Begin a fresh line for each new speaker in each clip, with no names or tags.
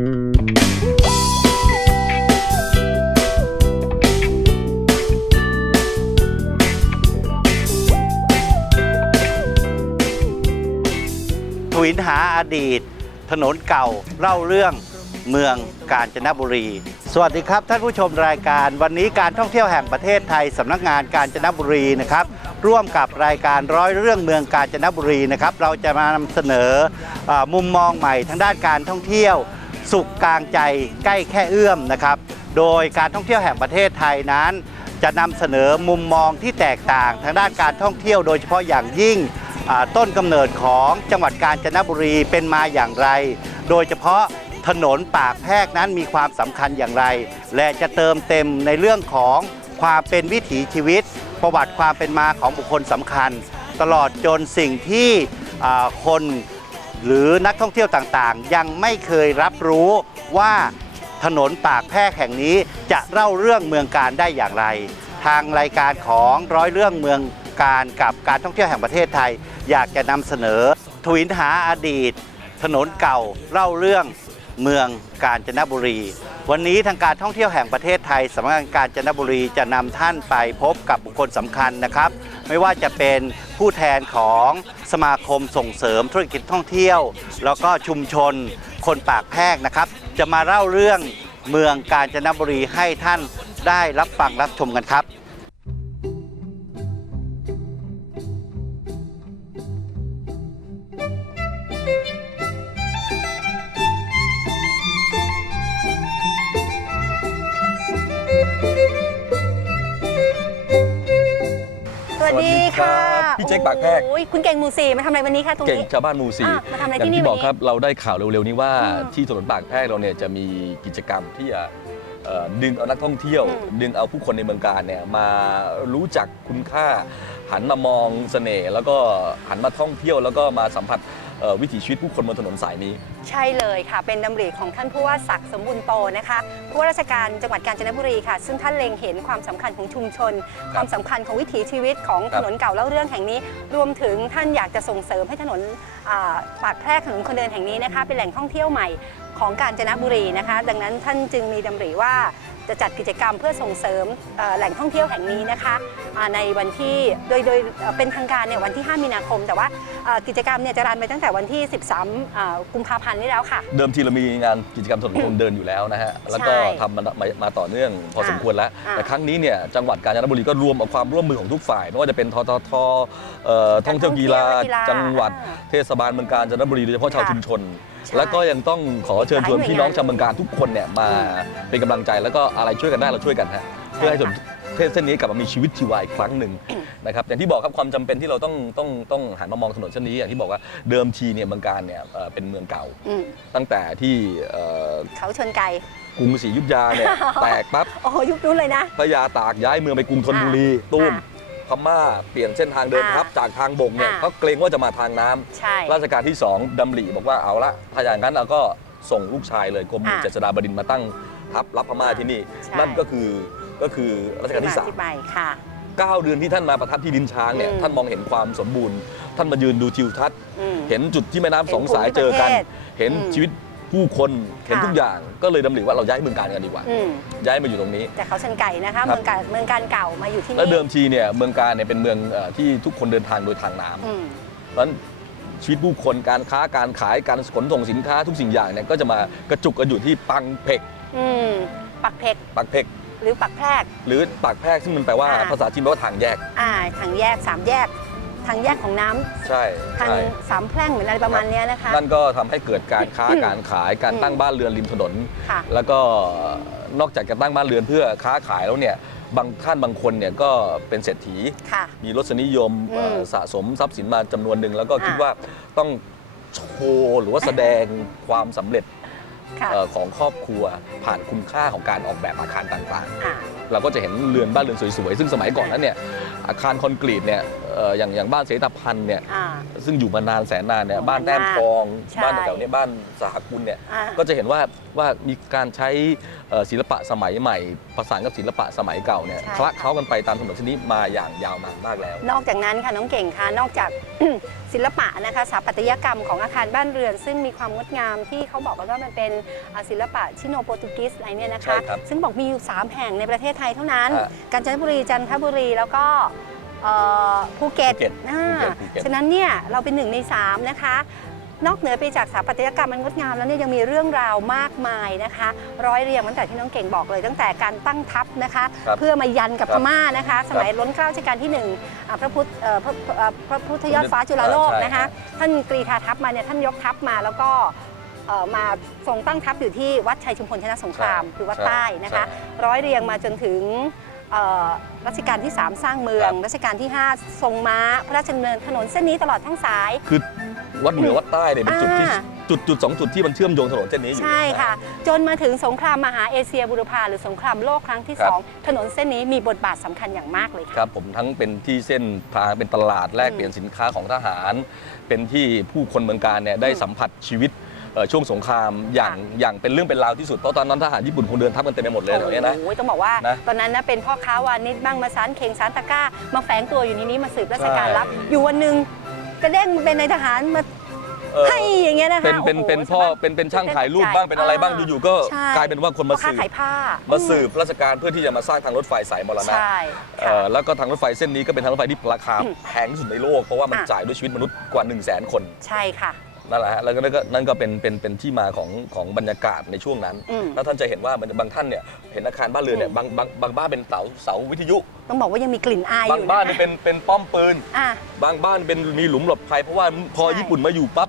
ทวินหาอดีต ถนนเก่าเล่าเรื่องเมืองกาญจนบุรี สวัสดีครับท่านผู้ชมรายการ วันนี้การท่องเที่ยวแห่งประเทศไทยสำนักงานกาญจนบุรีนะครับ ร่วมกับรายการร้อยเรื่องเมืองกาญจนบุรีนะครับ เราจะมานำเสนอเออมุมมองใหม่ทางด้านการท่องเที่ยว สุขกลางใจใกล้แค่เอื้อมนะครับ โดยการท่องเที่ยวแห่งประเทศไทยนั้น จะนำเสนอมุมมองที่แตกต่างทางด้านการท่องเที่ยว โดยเฉพาะอย่างยิ่งต้นกำเนิดของจังหวัดกาญจนบุรีเป็นมาอย่างไร โดยเฉพาะถนนปากแพรกนั้นมีความสำคัญอย่างไร และจะเติมเต็มในเรื่องของความเป็นวิถีชีวิต ประวัติความเป็นมาของบุคคลสำคัญ ตลอดจนสิ่งที่คน หรือนักท่องเที่ยวต่างๆ ยังไม่เคยรับรู้ว่าถนนปากแพรกแห่งนี้จะเล่าเรื่องเมืองการได้อย่างไร ทางรายการของร้อยเรื่องเมืองการกับการท่องเที่ยวแห่งประเทศไทย อยากจะนำเสนอ ทวินหาอดีต ถนนเก่าเล่าเรื่อง เมืองกาญจนบุรี วันนี้ทางการท่องเที่ยวแห่งประเทศไทยสำนักงานกาญจนบุรีจะนำท่านไปพบกับบุคคลสำคัญนะครับ ไม่ว่าจะเป็นผู้แทนของสมาคมส่งเสริมธุรกิจท่องเที่ยว แล้วก็ชุมชนคนปากแพรกนะครับ จะมาเล่าเรื่องเมืองกาญจนบุรีให้ท่านได้รับฟังรับชมกันครับ
ค่ะ
สวัสดีครับพี่เจ๊กปากแพรก
โอ้ยคุณเก่งหมูสี่มาทำอะไรวันนี้คะตรง
เก่ง
นี้
ชาวบ้านหมู่สี่
อะมาทำอะไร
อย่าง
ที่นี่
ที่บอก
วันนี้
ครับเราได้ข่าวเร็วๆนี้ว่า
อืม
ที่ถนนปากแพรกเราเนี่ยจะมีกิจกรรมที่จะเอ่อดึงเอานักท่องเที่ยว
อืม
ดึงเอาผู้คนในเมืองการเนี่ยมารู้จักคุณค่า หันมามองเสน่ห์แล้วก็หันมาท่องเที่ยวแล้วก็มาสัมผัสเอ่อ วิถีชีวิตผู้คนบนถนนสายนี้
ใช่เลยค่ะ เป็นดำริของท่านผู้ว่าศักดิ์สมบูรณ์โตนะคะผู้ว่าราชการจังหวัดกาญจนบุรีค่ะ ซึ่งท่านเล็งเห็นความสำคัญของชุมชน ความสำคัญของวิถีชีวิตของ
ครั
ถ
บ
นนเก่าเล่าเรื่องแห่งนี้ รวมถึงท่านอยากจะส่งเสริมให้ถนนอ่าปากแพรกถนนคนเดินแห่งนี้นะคะเป็นแหล่งท่องเที่ยวใหม่ของกาญจนบุรีนะคะ ดังนั้นท่านจึงมีดำริว่าจะจัดกิจกรรมเพื่อส่งเสริมเอ่อแหล่งท่องเที่ยวแห่งนี้นะคะอ่าในวันที่โดยโดยเอ่อเป็นทางการเนี่ยวันที่ 5 มีนาคม แต่ว่าเอ่อกิจกรรมเนี่ยจะรันไปตั้งแต่วันที่ 13อ่ากุมภาพันธ์นี้แล้วค่ะ
เดิมทีเรามีงานกิจกรรมถนนคนเดินอยู่แล้วนะฮะแล้วก็
ใช่
ทำมามามาต่อเนื่องพอสมควรแล้ว
อ่า
แต่ครั้งนี้เนี่ยจังหวัดกาญจนบุรีก็รวมเอาความร่วมมือของทุกฝ่ายไม่ว่าจะเป็นทททเอ่อท่องเที่ยวกีฬา
การท่องเที่ยวกีฬา
จังหวัด
อ่า
เทศบาลเมืองกาญจนบุรีโดยเฉพาะชาว
ค่ะ
ชุมชน
ใช่
แล้วก็ยังต้องขอเชิญชวน
หลายหน่วย
พี่น้อง
งาน
ชาวเมืองการทุกคนเนี่ยมาเป็นกำลังใจแล้วก็อะไรช่วยกันได้เราช่วยกันฮะ
ใช่
เพื่อให้ถนน
ค่ะ
เทศเส้นนี้กลับมามีชีวิตชีวาอีกครั้งหนึ่งนะครับอย่างที่บอกครับความจำเป็นที่เราต้องต้องต้องหันมามองถนนเส้นนี้อย่างที่บอกว่าเดิมทีเนี่ยเมืองการเนี่ยเอ่อเป็นเมืองเก่า
อืม
ตั้งแต่ที่เอ่อ
เขาชนไก่
กรุงศรีอยุธยาเนี่ย แตกปั๊บ
โอ้โหยุคนู้นเลยนะ
พระยาตากย้ายเมืองไปกรุงธนบุรีตุ้ม
อ่า
พม่าเปลี่ยนเส้นทางเดิน
อ่า
ทัพจากทางบกเนี่ย
อ่า
เขาเกรงว่าจะมาทางน้ำ
ใช่
ราชการที่ 2ดำริบอกว่าเอาละถ้าอย่างนั้นเราก็ส่งลูกชายเลยกรมหลวง
อ่า
เจษฎาบดินทร์มาตั้ง ทัพรับพม่าที่นี่
ใช่
นั่นก็คือก็คือรัชกาลที่
ที่มาที่ไปค่ะ
3 9เดือนที่ท่านมาประทับที่ดินช้างเนี่ย
อืม
ท่านมองเห็นความสมบูรณ์ ท่านมายืนดูทิวทัศน์
อืม
เห็นจุดที่แม่น้ำ
เห็น
สองสายเจอกัน
ภูมิประเทศ
เห็น
อืม
ชีวิตผู้คนเห็น
ค่ะ
ทุกอย่างก็เลยดำริว่าเราย้ายเมืองการกันดีกว่า
อืม
ย้ายมาอยู่ตรงนี้
จากเขาชนไก่นะคะ
ครับ
เมืองการเมืองการเก่ามาอยู่ที่นี่
และเดิมทีเนี่ยเมืองการเนี่ยเป็นเมืองเอ่อที่ทุกคนเดินทางโดยทางน้ำ
อืม
เพราะฉะนั้นชีวิตผู้คนการค้าการขายการขนส่งสินค้าทุกสิ่งอย่างเนี่ยก็จะมากระจุกกันอยู่ที่ปังเพก
อืมปักเพก
ปักเพก
หรือปักแพรก
หรือปากแพรกซึ่งมันแปลว่า
อ่า
ภาษาจีนแปลว่าทางแยก
อ่าทางแยกสามแยก ทางแยกของน้ำ
ใช่
ทาง
ใช่
สามแพร่งเหมือนอะไรประมาณเนี้ยนะคะ
นั่นก็ทำให้เกิดการค้า
อืม
การขายการ
อืม
ตั้งบ้านเรือนริมถนน
ค่ะ
แล้วก็นอกจากจะตั้งบ้านเรือนเพื่อค้าขายแล้วเนี่ยบางท่านบางคนเนี่ยก็เป็นเศรษฐี
ค่ะ
มีรสนิยม
อืม
เอ่อสะสมทรัพย์สินมาจำนวนหนึ่ง แล้วก็คิด
อ่า
ว่าต้องโชว์หรือว่าแสดงความสำเร็จ
ค่ะ
เอ่อของครอบครัวผ่านคุณค่าของการออกแบบอาคารต่าง
อ่า
ๆ เราก็จะเห็นเรือนบ้านเรือนสวยๆ ซึ่งสมัยก่อนนั้นเนี่ยอาคารคอนกรีตเนี่ยเอ่เอ่ออย่างอย่างบ้านเสตพันธ์เนี่ย
อ่า
ซึ่งอยู่มานานแสนนานเนี่ย
โอ้
บ้านแต้ม
นาน
ทอง
ใช่
บ้านแถวๆเนี้บ้านสหกุลเนี่ย
อ่า
ก็จะเห็นว่าว่ามีการใช้เอ่อศิลปะสมัยใหม่ประสานกับศิลปะสมัยเก่าเนี่ย
ใช่
คละ
ค่ะ
เคล้ากันไปตามถนนเส้นนี้มาอย่างยาวนานมากแล้ว
นอกจากนั้นค่ะน้องเก่งค่ะนอกจาก ศิลปะนะคะสถาปัตยกรรมของอาคารบ้านเรือน ซึ่งมีความงดงามที่เขาบอกกันว่ามันเป็นอ่าศิลปะชิโนโปรตุกีสอะไรเนี่ยนะ
ใช่
คะ
ครับ
ซึ่งบอกมีอยู่ 3 แห่งในประเทศไทยเท่านั้น
ฮะ
กาญจนบุรีจันทบุรีแล้วก็ เอ่อภูเก็ต
ภูเก็ต
อ่า
ภูเก็ตภูเก็ต
ฉะนั้นเนี่ยเราเป็นหนึ่งในสามนะคะ นอกเหนือไปจากสถาปัตยกรรมมันงดงามแล้วเนี่ยยังมีเรื่องราวมากมายนะคะ ร้อยเรียงตั้งแต่ที่น้องเก่งบอกเลย ตั้งแต่การตั้งทัพนะคะ
ครับ
เพื่อมายันกับ
ครั
พ
บ
ม่านะคะ สมัยล้นเกล้ารัชกาลที่หนึ่งอ่าพระพุทธเอ่อพระเอ่อพระพุทธยอดฟ้าจุฬาโลก
ใช่
นะคะ
ครับ
ท่านกรีธาทัพมาเนี่ยท่านยกทัพมาแล้วก็เอ่อมาทรงตั้งทัพอยู่ที่วัดชัยชุมพลชนะสงครามคือวัดใต้นะคะ ร้อยเรียงมาจนถึงเอ่อ รัชกาลที่ 3 สร้างเมือง
ครับ
รัชกาลที่ 5 ทรงม้า พระราชดำเนินถนนเส้นนี้ตลอดทั้งสาย
คือวัดเหนือวัดใต้เนี่ยเป็นจุดที่
อ่า
จุดจุดสองจุดที่มันเชื่อมโยงถนนเส้นนี้อยู่
ใช่ค่ะ จนมาถึงสงครามมหาเอเชียบุรพาหรือสงครามโลกครั้งที่
ครับ
2ถนนเส้นนี้มีบทบาทสำคัญอย่างมากเลย
ค
ค่ะ
รับผมทั้งเป็นที่เส้นทางเป็นตลาดแลก
อืม
เปลี่ยนสินค้าของทหาร เป็นที่ผู้คนเมืองการเนี่ยได้
อืม
สัมผัสชีวิตเอ่อ ช่วงสงครามอย่าง
ค่ะ
อย่างเป็นเรื่องเป็นราวที่สุด เพราะตอนนั้นทหารญี่ปุ่นคงเดินทัพกันเต็มไปหมดเลยแถวเนี้ยนะ
โอ้ยต้องบอกว่า
นะ
ตอนนั้นนะเป็นพ่อค้าวานิชบ้างมาสานเคงสานตะกร้า มาแฝงตัวอยู่ในนี้มาสืบราชการ
ใช่
รับ อยู่วันหนึ่งกระเด้งมาเป็นนายทหารมา
เออ
ให้อย่างเงี้ยนะคะ
เป็นเป็น
โโห
เป็นพ่อ
ชาวบ้า
เป็นเป็นช่างถ่ายรูป
ใจ
บ้างเป็นอะไรบ้าง
อ่า
อยู่ๆก็
ใช่
กลายเป็นว่าคน
พ่
มา
อค้า
สืบ
ขายผ้า
มา
อื
สืบราชการเพื่อที่จะมาสร้างทางรถไฟสายมรณะ
ใช่
เอ่
ค่ะ
อแล้วก็ทางรถไฟเส้นนี้ก็เป็นทางรถไฟที่ราคา
อืม
แพงที่สุดในโลกเพราะว่ามัน
อะ
จ่ายด้วยชีวิตมนุษย์กว่า 1 0 0 0 0แสนคน
ใช่ค่ะ
นั่นแหละฮะแล้วก็นั่นก็นั่นก็เป็นเป็นเป็นที่มาของของบรรยากาศในช่วงนั้น
อืม
แล้วท่านจะเห็นว่ามันบางท่านเนี่ยเห็นอาคารบ้านเรือนเนี่ย
อืม
บางบางบางบ้านเป็นเสาเสาวิทยุ
ต้องบอกว่ายังมีกลิ่นอายอบา
ง
ยู่
บ้าน
นะคะ
เป็นเป็นป้อมปืน
อะ
บางบ้านเป็นมีหลุมหลบภัยเพราะว่าพอ
ใช่
ญี่ปุ่นมาอยู่ปั๊บ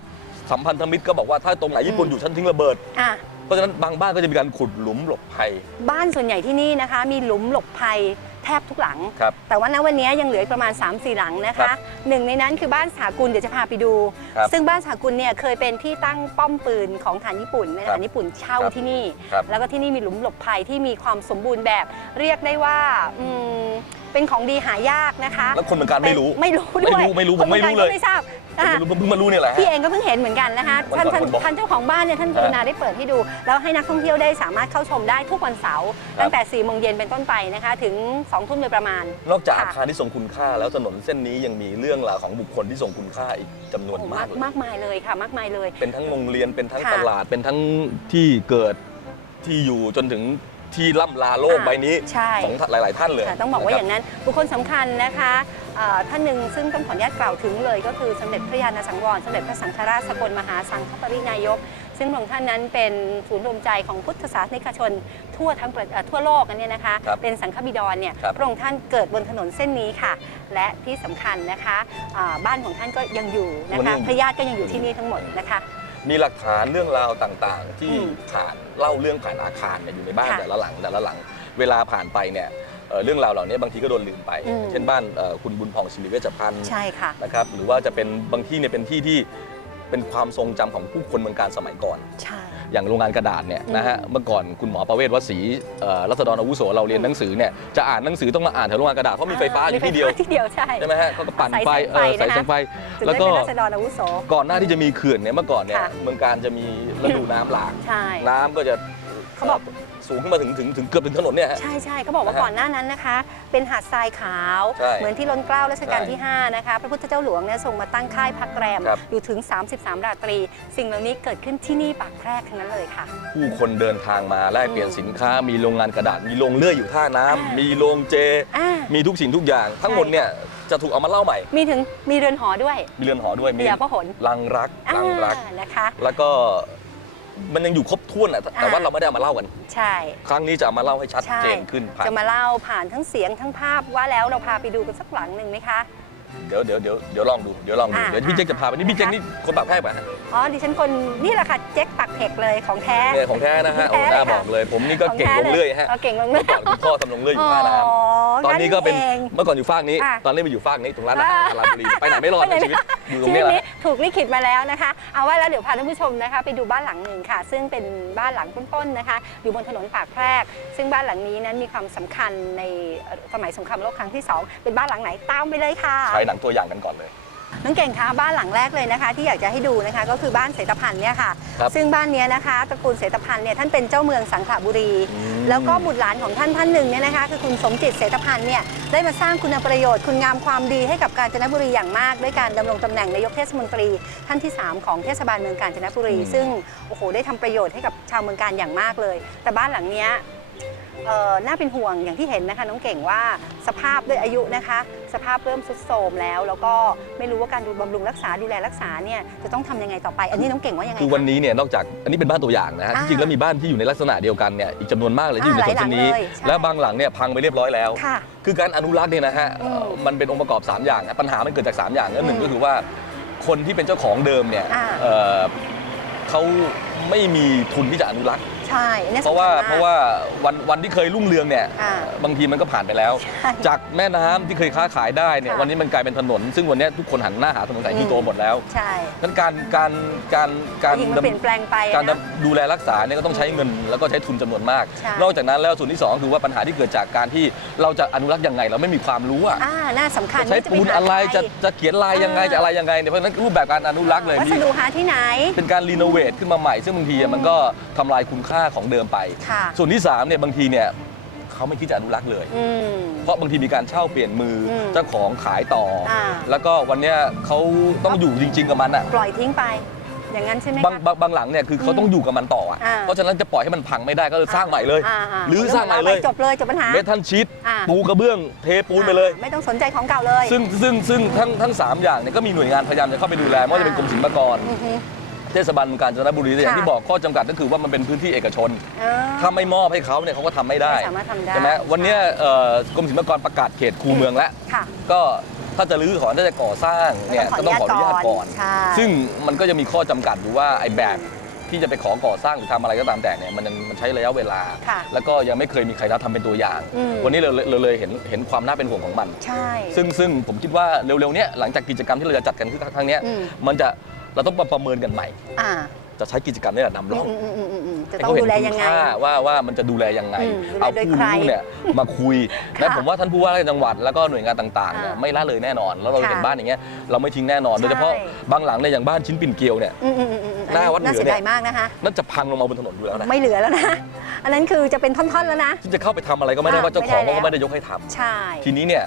สัมพันธมิตรก็บอกว่าถ้าตรงไหนญี่ปุ่น
อืม
อยู่ฉันทิ้งระเบิด
อะ
เพราะฉะนั้นบางบ้านก็จะมีการขุดหลุมหลบภัย
บ้านส่วนใหญ่ที่นี่นะคะ มีหลุมหลบภัย แทบทุกหลัง
ครับ
แต่ว่าณวันนี้ยังเหลืออีกประมาณ 3-4 หลังนะ
ครั
คะ
บ
หนึ่งในนั้นคือบ้านสากุลเดี๋ยวจะพาไปดู
ครับ
ซึ่งบ้านสากุลเนี่ยเคยเป็นที่ตั้งป้อมปืนของฐานญี่ปุ่นใน
ครั
ฐา
บ
นญี่ปุ่นเช่า
ครับ
ที่นี่
ครับ
แล้วก็ที่นี่มีหลุมหลบภัยที่มีความสมบูรณ์แบบ เรียกได้ว่าอืมเป็นของดีหายากนะคะ
แล้วคนเหมือนกันไม่รู้
ไม่รู้ด้วย
ไม่รู้ไม่รู้ผมไม่รู้เลย
คนมือนกันก็ไม่ทราบ
ผม
อะ
ไม่รู้เพิ่งมารู้เนี่ยแหละฮะ
พี่เองก็เพิ่งเห็นเหมือนกันนะคะ
วัน
ท่าน
ก่อน
ท่าน
คนบอก
ท่านเจ้าของบ้านเนี่ยท่านกรุณาได้เปิดให้ดู แล้วให้นักท่องเที่ยวได้สามารถเข้าชมได้ทุกวันเสาร์
ครับ
ตั้งแต่4ี่โมงเย็นเป็นต้นไปนะคะ ถึง2องทุ่มโดยประมาณ
นอกจาก
ค่ะ
อาคารที่ทรงคุณค่า แล้วถนนเส้นนี้ยังมีเรื่องราวของบุคคลที่ทรงคุณค่าอีกจำนวน
โอ้
มาก
มาก
เลย
มากมายเลยค่ะ มากมายเลย
เป็นทั้งโรงเรียนเป็นทั้ง
ค่ะ
ตลาดเป็นทั้งที่เกิดที่อยู่จนถึงที่ล่ำลาโลก
อ่า
ใบนี้
ใช่
ของหลาย ๆ ท่านเลย
ค่ะต้องบอกว่า
นะ
อ
ครั
ย่างนั้นบุคคลสำคัญนะคะเอ่อ ท่านหนึ่งซึ่งต้องขออนุญาตกล่าวถึงเลย ก็คือสมเด็จพระยาณสังวรสมเด็จพระสังฆราชสกลมหาสังฆปรินายก ซึ่งพระองค์ท่านนั้นเป็นศูนย์รวมใจของพุทธศาสนิกชน ทั่วทั้งประเอ่อทั่วโลกอันเนี้ยนะคะ
ครับ
เป็นสังฆบิดรเนี่ย
ครับ
พระองค์ท่านเกิดบนถนนเส้นนี้ค่ะ และที่สำคัญนะคะอ่าบ้านของท่านก็ยังอยู่นะคะพระญาติก็ยังอยู่ที่นี่ทั้งหมดนะคะ
มีหลักฐานเรื่องราวต่างๆ ที่
อืม
ผ่านเล่าเรื่องผ่านอาคารเนี่ยอยู่ในบ้าน
ค่ะ
แต่ละหลังแต่ละหลัง เวลาผ่านไปเนี่ย เอ่อเรื่องราวเหล่านี้บางทีก็โดนลืมไป
อืม
เช่นบ้านเอ่อคุณบุญผ่องศิริเวชพันธ์
ใช่ค่ะ
นะครับหรือว่าจะเป็นบางที่เนี่ยเป็นที่ที่เป็นความทรงจำของผู้คนเมืองการสมัยก่อน
ใช่
อย่างโรงงานกระดาษเนี่ย
อืม
นะฮะเมื่อก่อนคุณหมอประเวศวสีเอ่อรัศดรอาวุโสเราเรียนหนังสือเนี่ยจะอ่านหนังสือต้องมาอ่านแถวโรงงานกระดาษเพราะมีไฟฟ้าอยู่ที่เดียว
มีไฟฟ้าที่เดียวใช่
ใช่ไหมฮะเขาก็ปั่น
สาย
ไฟ
แสงไฟ
เออสาย
นะคะ
แสงไฟ
ถึง
แล้ว
ได้
ก็
เป็นรัษฎรอาวุโส
ก่อนหน้าที่จะมีเขื่อนเนี่ยเมื่อก่อนเนี่ย
ค่ะ
เมืองการจะมีฤดูน้ำหลาก
ใช่
น้ำก็จะ
เขาบอก
สูงขึ้นมาถึงถึงถึงเกือบถึงถนนเนี่ยฮะ
ใช่ใช่เขาบอกว่า
นะฮะ
ก่อนหน้านั้นนะคะ เป็นหาดทรายขาว
ใช่
เหมือนที่ล้นเกล้ารัชกาล
ใช่
ที่ 5 นะคะ พระพุทธเจ้าหลวงเนี่ยทรงมาตั้งค่ายพักแรม
ครับ
อยู่ถึง 33 ราตรี สิ่งเหล่านี้เกิดขึ้นที่นี่ปากแพรกทั้งนั้นเลยค่ะ
ผู้คนเดินทางมาแลกเปลี่ยน
อืม
สินค้า มีโรงงานกระดาษ มีโรงเลื่อยอยู่ท่าน้ำ
อ่ามี
มีโรงเจ
อ่า
มีทุกสิ่งทุกอย่าง ทั้งหมดเนี่ยจะถูกเอามาเล่าใหม่
มีถึงมีเรือนหอด้วย
มีเรือนหอด้วย
พ
มี
ญาพหล
ลังรัก
อ่า
ลังรัก
นะคะ
แล้วก็ มันยังอยู่ครบถ้วนอะแต่แต่ว่า
อ่า
เราไม่ได้เอามาเล่ากัน
ใช่
ครั้งนี้จะเอามาเล่าให้ชัด
ใช่
เจนขึ้นผ่าน
จะมาเล่าผ่านทั้งเสียงทั้งภาพว่าแล้วเราพาไปดูกันสักหลังหนึ่งไหมคะ
เดี๋ยวเดี๋ยวเดี๋ยวเดี๋ยวลองดูเดี๋ยวลองดู
อ่า
เดี๋ยวพี่เจ๊กจะพาไปนี่พี่เจ๊ก
นะคะ
นี่คนปากแพร่ป่ะฮะ
อ๋อดิฉันคนนี่แหละค่ะเจ๊กปักเผ็กเลยของแท้
เนี่ยของแท้นะฮะ
ของ
โอ้
แท้
น่า
เลยค่ะ
บอกเลย ผมนี่ก็เก่ง
ข
ล
องแท้
เลื่อยฮะ
เอาเก่งลง
เมื่
เลื่
อก่อนคุณพ่อทำลงเลื่อยอยู่ท่าน้ำตอนนี้ก็เป็น
เอง
เมื่อก่อนอยู่ฟากนี้
ค่ะ
ตอนนี้มาอยู่ฟากนี้ตรงร้านอาหาร
อ่า
คาราบุรีไปไหนไม่รอดในชีวิตอยู่ตร
ชี
ง
วิ
นี้
ต
แหละ
นี้ถูกลิขิตมาแล้วนะคะ เอาว่าแล้วเดี๋ยวพาท่านผู้ชมนะคะ ไปดูบ้านหลังหนึ่งค่ะ ซึ่งเป็นบ้านหลังต้นๆนะคะ อยู่บนถนนปากแพรก ซึ่งบ้านหลังนี้นั้นมีความสำคัญในสมัยสงครามโลกครั้งที่สองเป็นบ้านหลังไหนตามไปเลยค่ะ
ใครหนังตัวอย่างกันก่อนเลย
น้องเก่งคะบ้านหลังแรกเลยนะคะ ที่อยากจะให้ดูนะคะก็คือบ้านเศรษฐพันธ์เนี่ยค่ะ
ครับ
ซึ่งบ้านเนี้ยนะคะตระกูลเศรษฐพันธ์เนี่ยท่านเป็นเจ้าเมืองสังขละบุรี
อืม
แล้วก็บุตรหลานของท่านท่านหนึ่งเนี่ยนะคะคือคุณสมจิตเศรษฐพันธ์เนี่ยได้มาสร้างคุณประโยชน์คุณงามความดีให้กับกาญจนบุรีอย่างมากด้วยการดำรงตำแหน่งนายกเทศมนตรี ท่านที่ 3 ของเทศบาลเมืองกาญจนบุรี ซึ่งโอ้โหได้ทำประโยชน์ให้กับชาวเมืองการอย่างมากเลย แต่บ้านหลังเนี้ยเอ่อ น่าเป็นห่วงอย่างที่เห็นนะคะน้องเก่งว่าสภาพด้วยอายุนะคะ สภาพเริ่มทรุดโทรมแล้ว แล้วก็ไม่รู้ว่าการดูบำรุงรักษาดูแลรักษาเนี่ยจะต้องทำยังไงต่อไป อันนี้น้องเก่งว่ายังไง
คือวันนี้เนี่ยนอกจากอันนี้เป็นบ้านตัวอย่างนะฮะ
อ่า
จริงๆแล้วมีบ้านที่อยู่ในลักษณะเดียวกันเนี่ยอีกจำนวนมากเลยที่อยู่ใน
อ่า
ส่วน
หลาย
นี้
หลังเลยใช่
และบางหลังเนี่ยพังไปเรียบร้อยแล้ว
ค่ะ
คือการอนุรักษ์เนี่ยนะฮะ
อืม
เอ่อมันเป็นองค์ประกอบ 3 อย่างอะปัญหามันเกิดจาก 3 อย่างก็หนึ่ง
อืม
ก็คือว่าคนที่เป็นเจ้าของเดิมเนี่ย
อ่า
เอ่อเขาไม่มีทุนที่จะอนุรักษ์
ใช่อันนี้
เพราะว่า
สำคัญมก
เพราะว่าวันวันที่เคยรุ่งเรืองเนี่ย
อ่า
บางทีมันก็ผ่านไปแล้ว
ใช่
จากแม่น้ำที่เคยค้าขายได้เนี่ย
ค่ะ
วันนี้มันกลายเป็นถนน ซึ่งวันนี้ทุกคนหันหน้าหาถนนสาย
อืม
ที่โตหมดแล้ว
ใช่
นั้นการการการการ
ยิ่งมันเปลี่ยนแปลงไป
การ
นะ
ดูแลรักษาเนี่ยก็ต้องใช้เงินแล้วก็ใช้ทุนจำนวนมาก
ใช่
นอกจากนั้นแล้วส่วนที่สองคือว่าปัญหาที่เกิดจากการที่เราจะอนุรักษ์ยังไงเราไม่มีความรู้อะ
อ่าน่าสำคัญ
จะใช้
ที่
ปูน
ปหา
อะไร
ใค
จะจะเขียนลายยังไง
อ่า
จะอะไรยังไงเนี่ยเพราะฉะนั้นรูปแบบการอนุรักษ์เลย
วั
มี
สดุหาที่ไหน
เป็นการรีโนเวทขึ้นมาใหม่ซึ่งบางทีอะมันก็ทำลายคุณค่าของเดิมไป
ค่ะ
ส่วนที่สามเนี่ยบางทีเนี่ยเขาไม่คิดจะอนุรักษ์เลย
อืม
เพราะบางทีมีการเช่าเปลี่ยนมืออ
ม
เจ้าของขายต่ออ
อ่า
แล้วก็วันเนี้ยเขาต้องอยู่จริง ๆ กับมันอะ
ปล่อยทิ้งไป อย่างนั้นใช่ไหม
บาง
คะ
บางบางหลังเนี่ยคือเขาต้องอยู่กับมันต่ออะ
อ่า
เพราะฉะนั้นจะปล่อยให้มันพังไม่ได้ก็เลยสร้างใหม่เลย
อ่าา
หรือสร้างใหม่เลย
จบเลยจบปัญหา
เมทัลชีต
อ่า
ปูกระเบื้องเทปูนไปเลย
อ่าไม่ต้องสนใจของเก่าเลย
ซึ่งซึ่งซึ่งทั้งทั้งสามอย่างเนี่ยก็มีหน่วยงานพยายามจะเข้าไปดูแลไม่ว่าจะเป็นกรมศิลปากร
อือฮึ
เทศบาลเมืองกาญจนบุรีแต่อย่าง
ค่ะ
ที่บอกข้อจำกัดก็คือว่ามันเป็นพื้นที่เอกชน
เออ
ถ้าไม่มอบให้เขาเนี่ยเขาก็ทำไม่ได้
ไม่สามารถทำได้
ใช่ไหมวันเนี้ยเอ่อกรมศิลปากรประกาศเขตคูเมืองแล้ว
ค่ะ
ก็ถ้าจะรื้อถอนถ้าจะก่อสร้างเนี่ยก็ต้องขออนุญาตก่อน
ใช่
ซึ่งมันก็จะมีข้อจำกัดอยู่ว่าไอ้แบบที่จะไปขอก่อสร้างหรือทำอะไรก็ตามแต่เนี่ยมันยังมันใช้ระยะเวลา
ค่ะ
แล้วก็ยังไม่เคยมีใครรับทำเป็นตัวอย่าง
อืม
วันนี้เราเลยเราเลยเห็นเห็นความน่าเป็นห่วงของมัน
ใช่
ซึ่งซึ่งผมคิดว่าเร็วๆเนี้ยหลังจากกิจกรรมที่เราจะจัดกันครั้งเนี้ย
อืม
มันจะ เราต้องมาประเมินกันใหม่
อ่า
จะใช้กิจกรรมนี้แหละนำร่อง
อืมอืมอืมอืมอืมจะ
ให้
ต้อง
เขาเห็
ดู
น
แล
คุ
ยัง
ณ
ไง
ค่าว่าว่ามันจะดูแลยังไง
อืมดูแล
เอา
โดย
ผู้
ใคร
รู้เนี่ยมาคุย
ค่ะ
และผมว่าท่านผู้ว่าราชการจังหวัดแล้วก็หน่วยงานต่างๆเนี่ย
อ่า
ไม่ละเลยแน่นอน แล้วเรา
ค่ะ
เห็นบ้านอย่างเงี้ยเราไม่ทิ้งแน่นอน โดยเฉพาะ
ใช่
บางหลังเนี่ยอย่างบ้านชิ้นปิ่นเกลียวเนี่ย
อืมอืมอืมอืมอั
หน้าวัดเหนือ
น่าเสีย
เนี่ย
ดายมากนะคะ
นั่นจะพังลงมาบนถนนอยู่แล้วนะ
ไม่เหลือแล้วนะ อันนั้นคือจะเป็นท่อนๆแล้วนะ
ที่จะเข้าไปทำอะไรก็ไม่ได้
อ่า
ว่าเจ้าของ
ไม่ได้แล้ว
เขาก็ไม่ได้ยกให้ทำ
ใช่
ทีนี้เนี่ย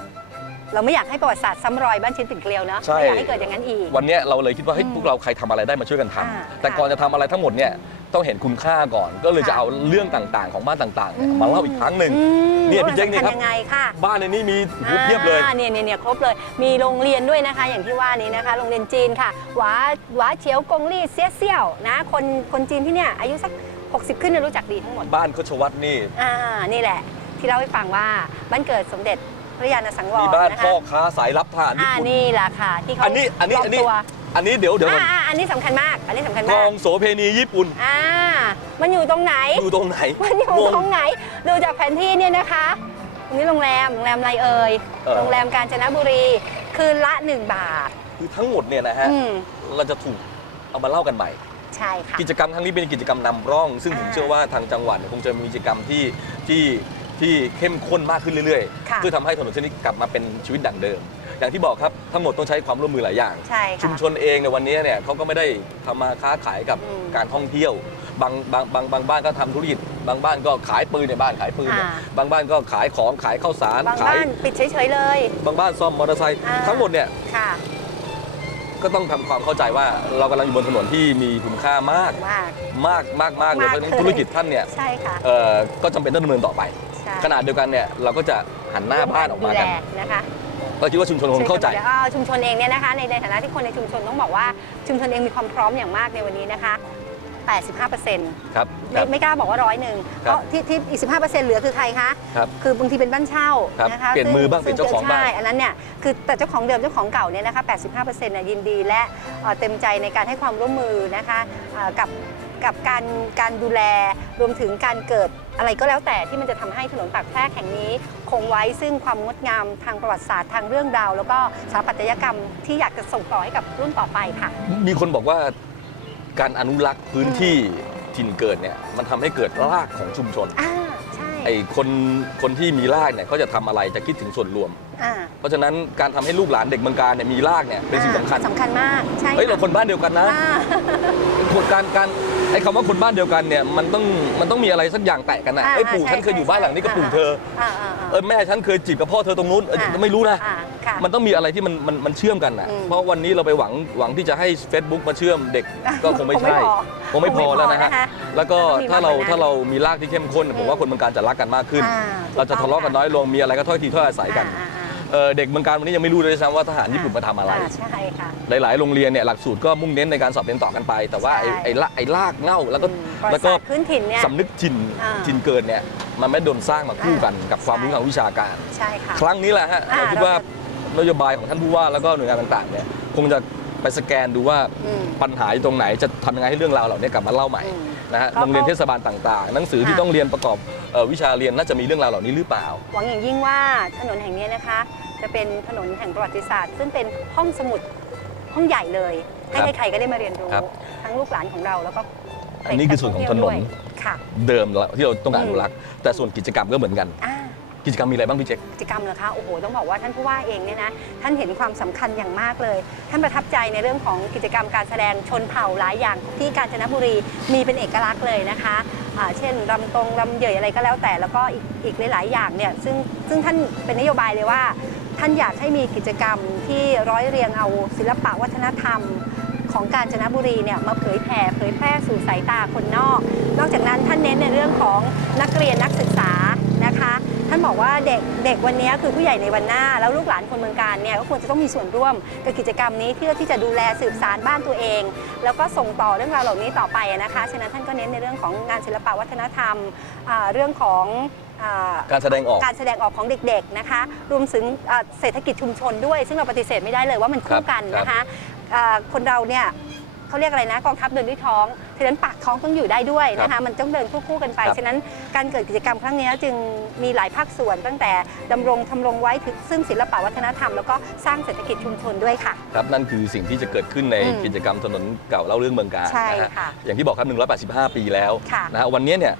เราไม่อยากให้ประวัติศาสตร์ซ้ำรอยบ้านชิ้นปิ่นเกลียวเนอะ
ใช่
ไม่อยากให้เกิดอย่างนั้นอีก
วันเนี้ยเราเลยคิดว่าเฮ้ย
อืม
พวกเราใครทำอะไรได้มาช่วยกันทำ
อ่า
แต่
ค่ะ
ก่อนจะทำอะไรทั้งหมดเนี่ยต้องเห็นคุณค่าก่อน ก็เลยจะ
ค่ะ
เอาเรื่องต่างๆ ของบ้านต่างๆเนี่ย
อืม
มาเล่าอีกครั้งหนึ่ง
อืม
เนี่ยพี่เจ๊งนี่
ว่า
ครับ
มันสำญยังไงค่ะ
บ้านในนี้มีโอ้โหเพียบเลย
อ่าเนี่ยเนี่ยเนี่ยครบเลย มีโรงเรียนด้วยนะคะ อย่างที่ว่านี้นะคะ โรงเรียนจีนค่ะหวาหวาเฉียวกงลี่เซี่ยเซี่ยวนะคนคนจีนที่เนี่ยอายุสัก 60 ขึ้นเนี่ยรู้จักดีทั้งหมด
บ้านโคชวัตนี่
อ่า นี่แหละ ที่เล่าให้ฟังว่าบ้านเกิดสมเด็จ พระยาณสังว
มี
ร
บ้าน
นะ
พ่อ
คะ
ค้าสายรับทหารญี่
อ่า
ปุ่น
นี่แหละค่ะที่เขา
อันนี้อันนี้
ปล
อั
ม
นนี้
ตัว
อันนี้เดี๋ยวเดี๋ยวก่อน
อ่าอ่าอันนี้สำคัญมาก อันนี้สำคัญ
ก
มา
อกงโสเพณีญี่ปุ่น
อ่ามันอยู่ตรงไหน
อยู่ตรงไหน
มันอยู่
งง
ตรงไหน ดูจากแผนที่เนี่ยนะคะตรงนี้โรงแรม โรงแรมอะไรเอ่ย
เออ
โรงแรมกาญจนบุรี คืนละ 1 บาท
คือทั้งหมดเนี่ยนะฮะ
อืม
เราจะถูกเอามาเล่ากันใหม่
ใช่ค่ะ
กิจกรรมครั้งนี้เป็นกิจกรรมนำร่อง ซึ่งผม
อ่า
เชื่อว่าทางจังหวัดเนี่ยคงจะมีกิจกรรมที่ที่ ที่เข้มข้นมากขึ้นเรื่อย
ค่ะ
ๆเพื่อทำให้ถนนเส้นนี้กลับมาเป็นชีวิตดั่งเดิม อย่างที่บอกครับทั้งหมดต้องใช้ความร่วมมือหลายอย่าง
ใช่ค่ะ
ชุมชนเองในยวันนี้เนี่ยเขาก็ไม่ได้ทำมาค้าขายกับ
อืม
การท่องเที่ยว บางบางบางบางบ้านก็ทำธุรกิจ บางบ้านก็ขายปืนในบ้านขายปืนเนี่ย
อ่า
บางบ้านก็ขายของขายข้าวสาร
บาง
ขาย
บ้านปิดเฉย ๆ เลย
บางบ้านซ่อมมอเตอร์ไซค์
อ่า
ทั้งหมดเนี่ย
ค่ะ
ก็ต้องทำความเข้าใจว่าเรากำลังอยู่บนถนนที่มีคุณค่ามาก
มาก
มากมากมากเลย
มาก
เพราะฉะนั้น
เลย
ธุรกิจท่านเนี่ย
ใช่ค่ะ
เอ่อก็จำเป็นต้องดำเนินต่อไป
ใช่
ขณะเดียวกันเนี่ยเราก็จะหันหน้าบ้านออกมา
ดูแล
กัน
นะคะ
ก็คิดว่าชุมชนคงเข้าใจ
ช่วยกันดูแลอ่ชุมชนเองเนี่ยนะคะในในฐานะที่คนในชุมชนต้องบอกว่าชุมชนเองมีความพร้อมอย่างมากในวันนี้นะคะ 85%
ครับค
ไม่
รับ
ไม่กล้าบอกว่าร้อยหนึ่ง
ครับ
เพราะที่ที่อีก 15%เหลือคือใครคะ
ครับ
คือบางทีเป็นบ้านเช่า
ครับ
นะคะ
เปลี่ยนมือบ้าง
ซึ่
เป็นเจ้าของบ้าง
ใช่อันนั้นเนี่ยคือแต่เจ้าของเดิมเจ้าของเก่าเนี่ยนะคะ 85%เนี่ยยินดีและเอ่อเต็มใจในการให้ความร่วมมือนะคะเอ่อกับกับการการดูแลรวมถึงการเกิด อะไรก็แล้วแต่ที่มันจะทำให้ถนนปากแพรกแห่งนี้ คงไว้ซึ่งความงดงามทางประวัติศาสตร์ทางเรื่องราว แล้วก็สถาปัตยกรรมที่อยากจะส่งต่อให้กับรุ่นต่อไปค่ะ
มีคนบอกว่าการอนุรักษ์พื้นที่ถิ่นเกิดเนี่ยมันทำให้เกิดรากของชุมชน
อ่าใช่
ไอ้คนคนที่มีรากเนี่ยเขาจะทำอะไรจะคิดถึงส่วนรวม
ออ่า
เพราะฉะนั้นการทำให้ลูกหลานเด็กเมืองการเนี่ยมีรากเนี่ยเป็นสิ่งสำคัญ
สำคัญมากใช่
เฮ้ยเรา
ค่ะ
คนบ้านเดียวกันนะ
อ่า
คนการการไอ้คำว่าคนบ้านเดียวกันเนี่ยมันต้องมันต้องมีอะไรสักอย่างแตะกันนะ
อ่า
ไอ้ยปู่
ใช่
ฉันเคยอยู่
ใช่
บ้านหลังนี้กับปู่เธอ
อ่าอ่าอ่า
เออแม่ฉันเคยจีบกับพ่อเธอตรงนู้นเออ
อ่า
ไม่รู้นะ
อ่าค่ะ
มันต้องมีอะไรที่มันมันมันเชื่อมกันนะ
อืม
เพราะวันนี้เราไปหวังหวังที่จะให้ Facebook มาเชื่อมเด็กก็คงไม่
คงไม่
ใช่
พอ
คงไม่พอแล้วนะฮะ
คงไม่พอนะคะ
แล้วก็
มันต้องมี
ถ้าเรา
มากกว่านั้น
ถ้าเรามีรากที่เข้มข้น ผมว่าคนเมืองการจะรักกันมากขึ้น
อ่
เราจะทะเลาะกันน้อยลงมีอะไรก็ถ้อยทีถ้อยอาศัยกัน
อ่าอ่า
เอ่อเด็กเมืองการวันนี้ยังไม่รู้เลยซ้ำว่าทหารญี่ปุ่นมาทำอะไรา
ใช่ค่ะ
หลาย ๆ โรงเรียนเนี่ยหลักสูตรก็มุ่งเน้นในการสอบเรียนต่อกันไป แต่ว่าไอ้
ใช่
ไอ้ละไอ้ลากเหง่าแล้วก็
อืมประ
แล้วก็
สาทพื้นถิ่นเนี่ย
สำนึกถิ่น
อ่า
ถิ่นเกิดเนี่ยมันไม่โดนสร้างมาคู่กัน
อ่า
กับความรู้
ใช่
ทางวิชาการ
ใช่ค่ะ
ครั้งนี้แหละฮะ
อ่า
เราคิดว่านโยบายของท่านผู้ว่าแล้วก็หน่วยงานต่างๆเนี่ยคงจะไปสแกนดูว่า
อืม
ปัญหาอยู่ตรงไหนจะทำยังไงให้เรื่องราวเหล่านี้กลับมาเล่าใหม่
อืม
นะฮะ
ก็
โรงเรียนเทศบาลต่างๆ หนังสือที่
ค่ะ
ต้องเรียนประกอบเอ่อวิชาเรียนน่าจะมีเรื่องราวเหล่านี้หรือเปล่า
หวังอย่างยิ่งว่าถนนแห่งนี้นะคะ จะเป็นถนนแห่งประวัติศาสตร์ ซึ่งเป็นห้องสมุดห้องใหญ่เลย ให้
ครับ
ใครๆก็ได้มาเรียนรู้
ครับ
ทั้งลูกหลานของเราแล้วก็
อันนี้คือส่วนของถนน
ด้วยค่ะ
เดิมแล้วที่เราต้องการอนุรักษ์แต่ส่วนกิจกรรมก็เหมือนกัน
อ่า
กิจกรรมมีอะไรบ้างพี่เจ๊ก
กิจกรรมเหรอคะ โอ้โห ต้องบอกว่าท่านผู้ว่าเองเนี่ยนะ ท่านเห็นความสำคัญอย่างมากเลย ท่านประทับใจในเรื่องของกิจกรรมการแสดงชนเผ่าหลายอย่างที่กาญจนบุรีมีเป็นเอกลักษณ์เลยนะคะอ่าเช่นรำตรงรำเหยยอะไรก็แล้วแต่ แล้วก็อีกอีกหลาย ๆ อย่างเนี่ย ซึ่งซึ่งท่านเป็นนโยบายเลยว่า ท่านอยากให้มีกิจกรรมที่ร้อยเรียงเอาศิลปะวัฒนธรรมของกาญจนบุรีเนี่ยมาเผยแผ่เผยแพร่สู่สายตาคนนอก นอกจากนั้นท่านเน้นในเรื่องของนักเรียนนักศึกษานะคะ ท่านบอกว่าเด็กเด็กวันนี้คือผู้ใหญ่ในวันหน้า แล้วลูกหลานคนเมืองการเนี่ยก็ควรจะต้องมีส่วนร่วมกับกิจกรรมนี้เพื่อที่จะดูแลสืบสารบ้านตัวเอง แล้วก็ส่งต่อเรื่องราวเหล่านี้ต่อไปนะคะฉะนั้นท่านก็เน้นในเรื่องของงานศิลปะวัฒนธรรมเรื่องของ อ่า
การแสดงออก
การแสดงออกของเด็กๆนะคะ รวมถึงอ่าเศรษฐกิจชุมชนด้วย ซึ่งเราปฏิเสธไม่ได้เลยว่ามันคู่กันนะคะอ่าคนเราเนี่ยเขาเรียกอะไรนะกองทัพเดินด้วยท้องฉะนั้นปากท้องต้องอยู่ได้ด้วยนะ
ครั
คะ
บ
มันต้องเดินคู่ๆกันไป
ครับ
ฉะนั้นการเกิดกิจกรรมครั้งนี้จึงมีหลายภาคส่วนตั้งแต่ดำรงทำรงไว้ถึงซึ่งศิลปะวัฒนธรรมแล้วก็สร้างเศรษฐกิจชุมชนด้วยค่ะ
ครับนั่นคือสิ่งที่จะเกิดขึ้นใน
อืม
กิจกรรมถนนเก่าเล่าเรื่องเมืองการ
ใช่
นะฮะ
ค่ะ
อย่างที่บอกครับ 185 ปีแล้ว
ค่ะ
นะฮะวันนี้เนี่ย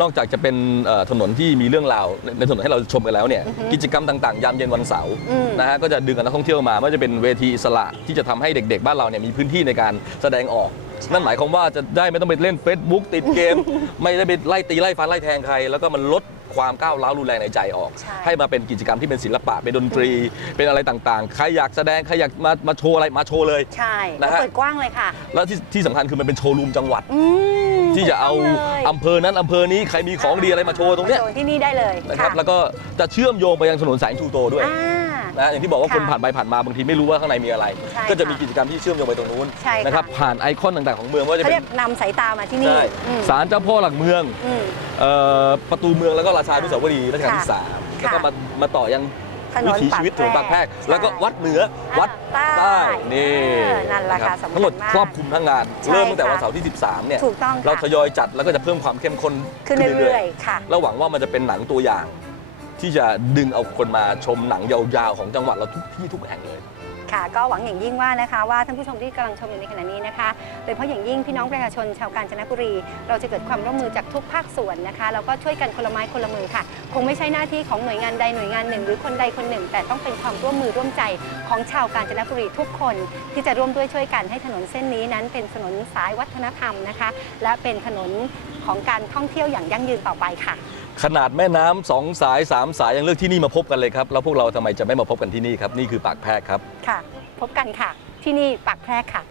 นอกจากจะเป็นเอ่อถนนที่มีเรื่องราวในถนนให้เราชมกันแล้วเนี่ย
อือฮึ
กิจกรรมต่างๆ ยามเย็นวันเสาร์
อืม
นะฮะก็จะดึงนักท่องเที่ยวมาไม่ว่าจะเป็นเวทีอิสระที่จะทำให้เด็ก ๆ บ้านเราเนี่ยมีพื้นที่ในการแสดงออก
ใช่
นั่นหมายความว่าจะได้ไม่ต้องไปเล่น Facebook ติดเกม ไม่ได้ไปไล่ตีไล่ฟันไล่แทงใคร แล้วก็มันลด ความก้าวร้าวรุนแรงในใจออก
ใช่
ให้มาเป็นกิจกรรมที่เป็นศิลปะเป็นดนตรี เป็นอะไรต่างๆ ใครอยากแสดงใครอยากมามาโชว์อะไรมาโชว์เลย
ใช่
นะ
ก็
ฮะ
เปิดกว้างเลยค่ะ
แล้วที่ที่สำคัญคือมันเป็นโชว์รูมจังหวัด
อืม
ที่จะเอา
ถูกต้งลย
อำเภอนั้นอำเภอนี้ใครมีของดีอะไรมาโชว์ตรงเนี้ย
มาโชว์ที่นี่ได้เลย
นะครับ
ค่ะ
แล้วก็จะเชื่อมโยงไปยังถนนสายชูโตด้วย
อ่า
นะอย่างที่บอกว่า
ค่ะ
คนผ่านไปผ่านมาบางทีไม่รู้ว่าข้างในมีอะไร
ใช่
ก็จะ
ค่ะ
มีกิจกรรมที่เชื่อมโยงไปตรงนู้น
ใช่ค่ะ
นะครับผ่านไอคอนต่างๆของเมืองว่าจะ
เขา
เป็
เรีย
น
กนำสายตามาที่นี่
ใช่
อืม
ศาลเจ้าพ่อหลักเมือง
อืม
เอ่อประตูเมืองแล้วก็ราชานุสาวรีย์รัชกาลที่
ค่ะ
สามแล้วก็
ค่ะ
มามาต่อยัง
ถน
วิ
น
ถีชีวิตถนนปากแพรก
ใช่
แล้วก็วัดเหนือวัด
อ่า
ใต้นี่
เออนั่นแหละค่ะ
รับ
สำคัญ
ทั้งหมด
มาก
ครอบคลุมทั้งงาน
ใช่
เริ่มตั้งแต่
ค่ะ
วันเสาร์ที่ 13เนี่ย
ถูกต้อง
เราท
ค่ะ
ยอยจัดแล้วก็จะเพิ่มความเข้มข้น
ขึ้นเรื่อยๆค่ะ
ๆแล้วหวังว่ามันจะเป็นหนังตัวอย่าง ที่จะดึงเอาคนมาชมหนังยาวๆ ของจังหวัดเราทุกที่ทุกแห่งเลย
ค่ะ ก็หวังอย่างยิ่งว่านะคะว่าท่านผู้ชมที่กำลังชมอยู่ในขณะนี้นะคะโดยเฉพาะอย่างยิ่งพี่น้องประชาชนชาวกาญจนบุรี เราจะเกิดความร่วมมือจากทุกภาคส่วนนะคะแล้วก็ช่วยกันคนละไม้คนละมือค่ะ คงไม่ใช่หน้าที่ของหน่วยงานใดหน่วยงานหนึ่ง หรือคนใดคนหนึ่ง แต่ต้องเป็นความร่วมมือร่วมใจของชาวกาญจนบุรีทุกคน ที่จะร่วมด้วยช่วยกันให้ถนนเส้นนี้นั้น เป็นถนนสายวัฒนธรรมนะคะ และเป็นถนนของการท่องเที่ยวอย่างยั่งยืนต่อไปค่ะ
ขนาดแม่น้ำสองสายสามสายยังเลือกที่นี่มาพบกันเลยครับ แล้วพวกเราทำไมจะไม่มาพบกันที่นี่ครับ นี่คือปากแพรกครับ
ค่ะ พบกันค่ะ ที่นี่ปากแพรกค่ะ